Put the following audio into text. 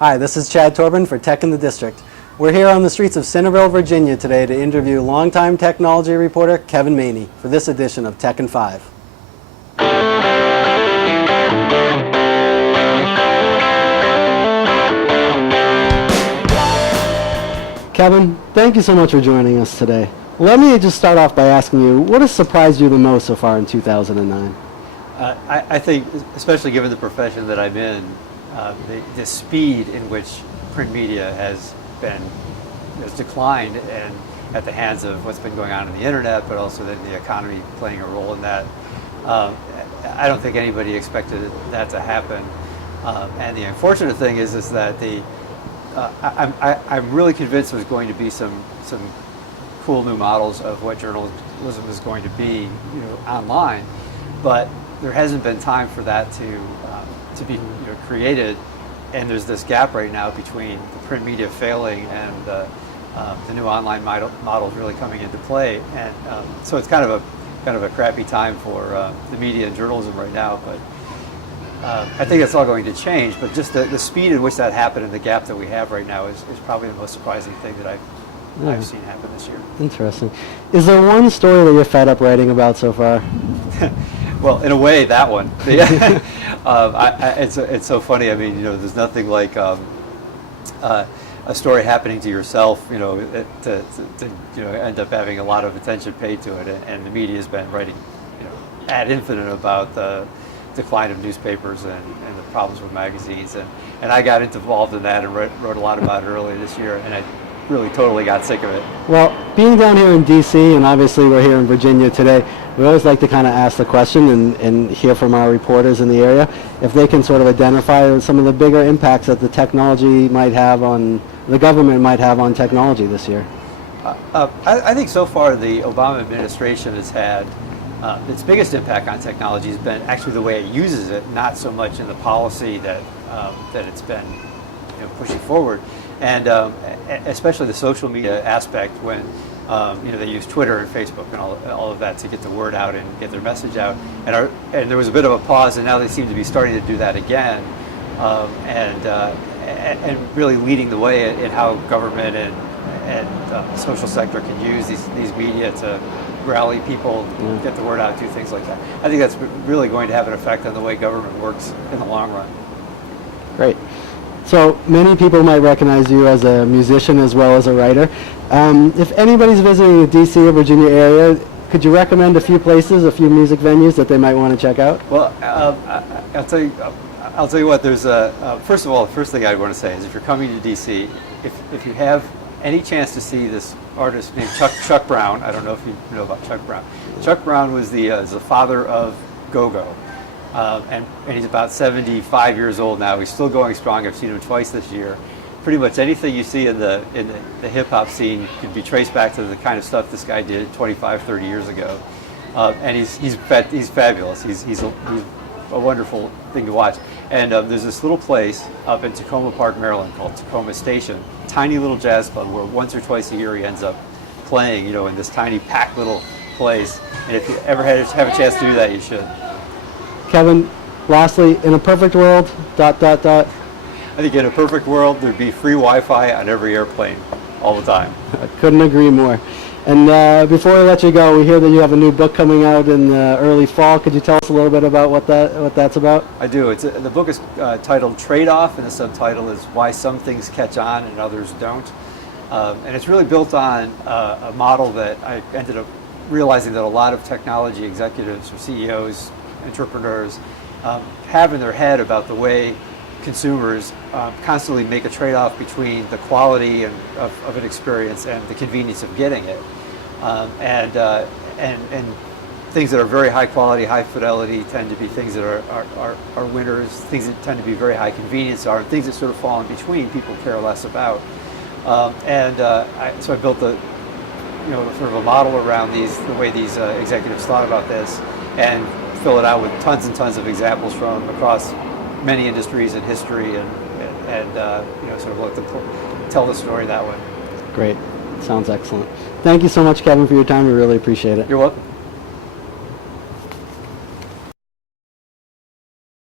Hi, this is Chad Torben for Tech in the District. We're here on the streets of Centerville, Virginia today to interview longtime technology reporter Kevin Maney for this edition of Tech in 5. Kevin, thank you so much for joining us today. Let me just start off by asking you, what has surprised you the most so far in 2009? I think, especially given the profession that I'm in, the speed in which print media has declined, and at the hands of what's been going on in the internet, but also the economy playing a role in that. I don't think anybody expected that to happen. And the unfortunate thing is that I'm really convinced there's going to be some cool new models of what journalism is going to be, online, but there hasn't been time for that to be created, and there's this gap right now between the print media failing and the new online models really coming into play, and so it's kind of a crappy time for the media and journalism right now. But I think that's all going to change. But just the speed in which that happened and the gap that we have right now is probably the most surprising thing that I've seen happen this year. Interesting. Is there one story that you're fed up writing about so far? Well, in a way, that one. It's so funny. I mean, there's nothing like a story happening to yourself, to end up having a lot of attention paid to it, and the media has been writing, ad infinitum about the decline of newspapers and the problems with magazines, and I got involved in that and wrote a lot about it earlier this year, and I really totally got sick of it. Well, being down here in D.C., and obviously we're here in Virginia today, we always like to kind of ask the question and hear from our reporters in the area if they can sort of identify some of the bigger impacts that the technology might have on, the government might have on technology this year. I think so far the Obama administration has had its biggest impact on technology has been actually the way it uses it, not so much in the policy that it's been pushing forward. And especially the social media aspect, when they use Twitter and Facebook and all of that to get the word out and get their message out. And there was a bit of a pause, and now they seem to be starting to do that again, and really leading the way in how government and the social sector can use these media to rally people, get the word out, do things like that. I think that's really going to have an effect on the way government works in the long run. Great. So many people might recognize you as a musician as well as a writer. If anybody's visiting the D.C. or Virginia area, could you recommend a few places, a few music venues that they might want to check out? Well, I'll tell you what. There's first of all, the first thing I want to say is if you're coming to D.C., if you have any chance to see this artist named Chuck Brown, I don't know if you know about Chuck Brown. Chuck Brown was the father of go-go. And he's about 75 years old now. He's still going strong. I've seen him twice this year. Pretty much anything you see in the hip-hop scene can be traced back to the kind of stuff this guy did 25, 30 years ago. And he's fabulous. He's a wonderful thing to watch. And there's this little place up in Tacoma Park, Maryland, called Tacoma Station, tiny little jazz club where once or twice a year he ends up playing, in this tiny packed little place. And if you ever have a chance to do that, you should. Kevin, lastly, in a perfect world, ... I think in a perfect world, there'd be free Wi-Fi on every airplane all the time. I couldn't agree more. And before we let you go, we hear that you have a new book coming out in early fall. Could you tell us a little bit about what that's about? I do. The book is titled Trade-Off, and the subtitle is Why Some Things Catch On and Others Don't. And it's really built on a model that I ended up realizing that a lot of technology executives or CEOs, entrepreneurs, have in their head about the way consumers constantly make a trade-off between the quality of an experience and the convenience of getting it, and things that are very high quality, high fidelity tend to be things that are winners. Things that tend to be very high convenience are, and things that sort of fall in between people care less about. So I built sort of a model around the way these executives thought about this, and fill it out with tons and tons of examples from across many industries and history, and sort of look to tell the story that way. Great. Sounds excellent. Thank you so much, Kevin, for your time. We really appreciate it. You're welcome.